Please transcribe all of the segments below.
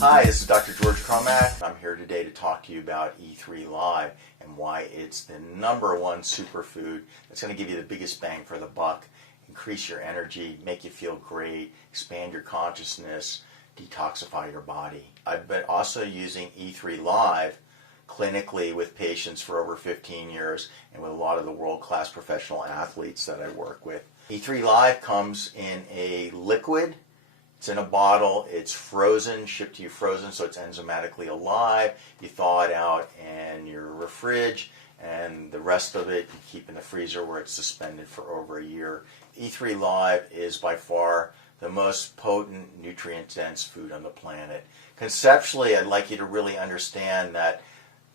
Hi, this is Dr. George Cromack. I'm here today to talk to you about E3Live and why it's the #1 superfood that's going to give you the biggest bang for the buck, increase your energy, make you feel great, expand your consciousness, detoxify your body. I've been also using E3Live clinically with patients for over 15 years and with a lot of the world-class professional athletes that I work with. E3Live comes in a liquid. It's in a bottle, it's frozen, shipped to you frozen, so it's enzymatically alive. You thaw it out in your fridge, and the rest of it you keep in the freezer where it's suspended for over a year. E3Live is by far the most potent, nutrient-dense food on the planet. Conceptually, I'd like you to really understand that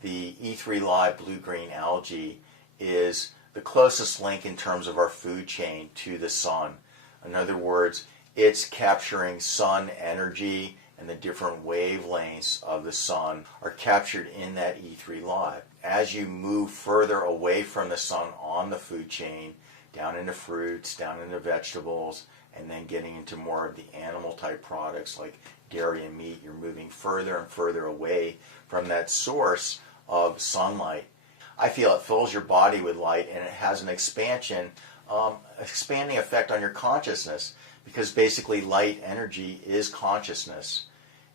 the E3Live blue-green algae is the closest link in terms of our food chain to the sun. In other words, it's capturing sun energy, and the different wavelengths of the sun are captured in that E3Live. As you move further away from the sun on the food chain, down into fruits, down into vegetables, and then getting into more of the animal type products like dairy and meat, you're moving further and further away from that source of sunlight. I feel it fills your body with light, and it has an expanding effect on your consciousness, because basically light energy is consciousness.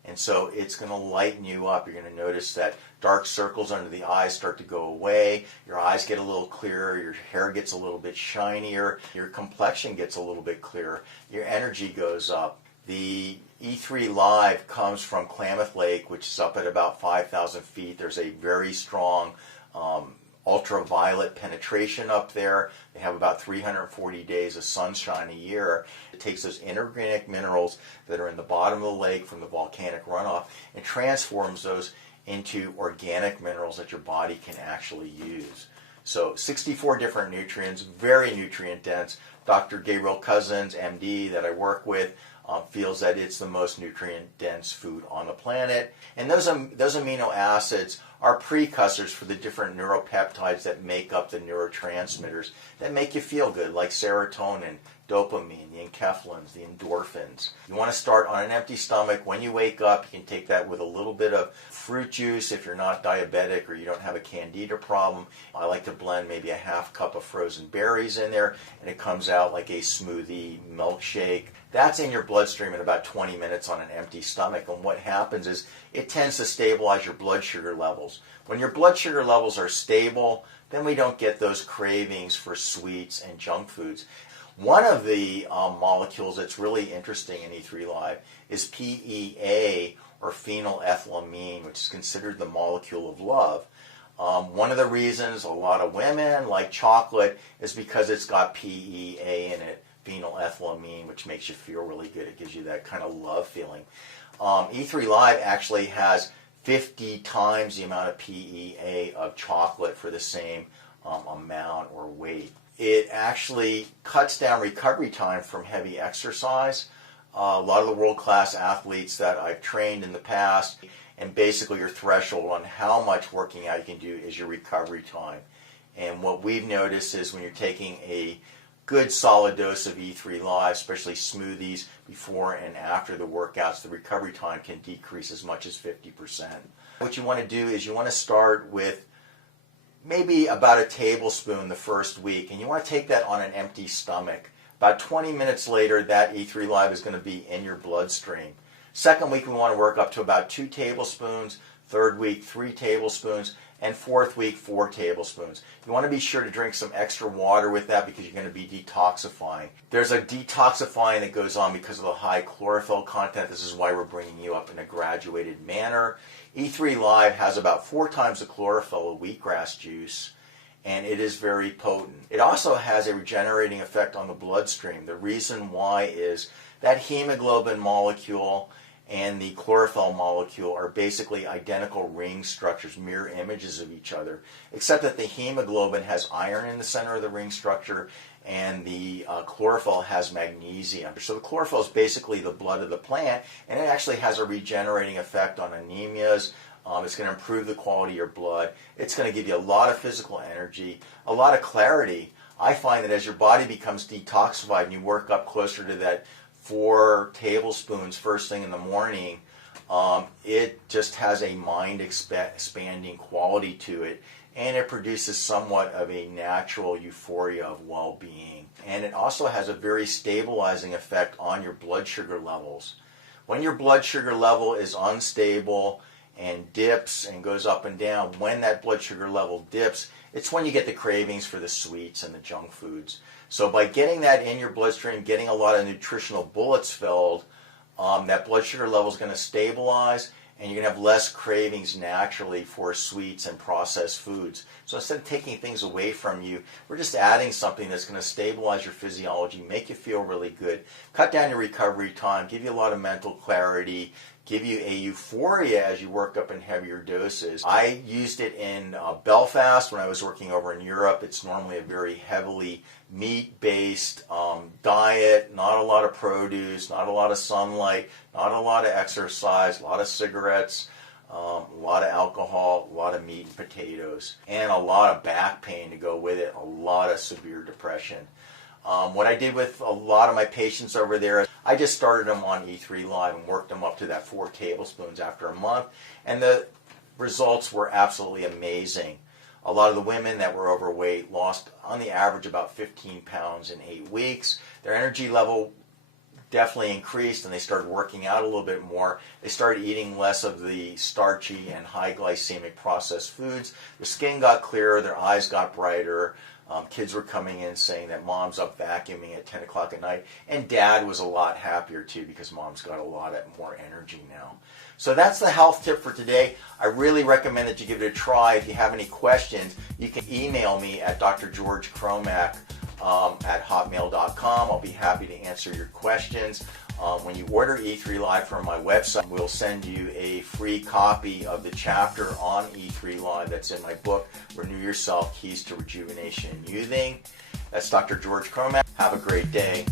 And so it's going to lighten you up. You're going to notice that dark circles under the eyes start to go away, your eyes get a little clearer, your hair gets a little bit shinier, your complexion gets a little bit clearer, your energy goes up. The E3Live comes from Klamath Lake, which is up at about 5,000 feet. There's a very strong ultraviolet penetration up there. They have about 340 days of sunshine a year. It takes those inorganic minerals that are in the bottom of the lake from the volcanic runoff and transforms those into organic minerals that your body can actually use. So 64 different nutrients, very nutrient dense. Dr. Gabriel Cousins, MD, that I work with, feels that it's the most nutrient dense food on the planet. And those amino acids are precursors for the different neuropeptides that make up the neurotransmitters that make you feel good, like serotonin, dopamine, the enkephalins, the endorphins. You want to start on an empty stomach. When you wake up, you can take that with a little bit of fruit juice if you're not diabetic or you don't have a candida problem. I like to blend maybe a half cup of frozen berries in there, and it comes out like a smoothie milkshake. That's in your bloodstream in about 20 minutes on an empty stomach, and what happens is it tends to stabilize your blood sugar levels. When your blood sugar levels are stable, then we don't get those cravings for sweets and junk foods. One of the molecules that's really interesting in E3Live is PEA, or phenylethylamine, which is considered the molecule of love. One of the reasons a lot of women like chocolate is because it's got PEA in it, phenylethylamine, which makes you feel really good. It gives you that kind of love feeling. E3Live actually has 50 times the amount of PEA of chocolate for the same amount or weight. It actually cuts down recovery time from heavy exercise. A lot of the world-class athletes that I've trained in the past, and basically your threshold on how much working out you can do is your recovery time. And what we've noticed is when you're taking a good solid dose of E3Live, especially smoothies before and after the workouts, the recovery time can decrease as much as 50%. What you want to do is you want to start with maybe about a tablespoon the first week, and you want to take that on an empty stomach. About 20 minutes later, that E3Live is going to be in your bloodstream. Second week, we want to work up to about 2 tablespoons. Third week, 3 tablespoons. And fourth week, 4 tablespoons. You want to be sure to drink some extra water with that because you're going to be detoxifying. There's a detoxifying that goes on because of the high chlorophyll content. This is why we're bringing you up in a graduated manner. E3Live has about 4 times the chlorophyll of wheatgrass juice, and it is very potent. It also has a regenerating effect on the bloodstream. The reason why is that hemoglobin molecule and the chlorophyll molecule are basically identical ring structures, mirror images of each other, except that the hemoglobin has iron in the center of the ring structure and the chlorophyll has magnesium. So the chlorophyll is basically the blood of the plant, and it actually has a regenerating effect on anemias. It's going to improve the quality of your blood. It's going to give you a lot of physical energy, a lot of clarity. I find that as your body becomes detoxified and you work up closer to that 4 tablespoons first thing in the morning, It just has a mind expanding quality to it, and it produces somewhat of a natural euphoria of well-being. And it also has a very stabilizing effect on your blood sugar levels. When your blood sugar level is unstable and dips and goes up and down, when that blood sugar level dips, it's when you get the cravings for the sweets and the junk foods. So by getting that in your bloodstream, getting a lot of nutritional bullets filled, that blood sugar level is going to stabilize, and you're going to have less cravings naturally for sweets and processed foods. So instead of taking things away from you, we're just adding something that's going to stabilize your physiology, make you feel really good, cut down your recovery time, give you a lot of mental clarity, give you a euphoria as you work up in heavier doses. I used it in Belfast when I was working over in Europe. It's normally a very heavily meat-based diet, not a lot of produce, not a lot of sunlight, not a lot of exercise, a lot of cigarettes, a lot of alcohol, a lot of meat and potatoes, and a lot of back pain to go with it, a lot of severe depression. What I did with a lot of my patients over there, I just started them on E3Live and worked them up to that 4 tablespoons after a month, and the results were absolutely amazing. A lot of the women that were overweight lost, on the average, about 15 pounds in 8 weeks. Their energy level definitely increased, and they started working out a little bit more. They started eating less of the starchy and high glycemic processed foods. Their skin got clearer, their eyes got brighter. Kids were coming in saying that mom's up vacuuming at 10 o'clock at night, and dad was a lot happier too because mom's got a lot more energy now. So that's the health tip for today. I really recommend that you give it a try. If you have any questions, you can email me at drgeorgecromack at hotmail.com. I'll be happy to answer your questions. When you order E3Live from my website, we'll send you a free copy of the chapter on E3Live that's in my book, Renew Yourself, Keys to Rejuvenation and Youthing. That's Dr. George Cromack. Have a great day.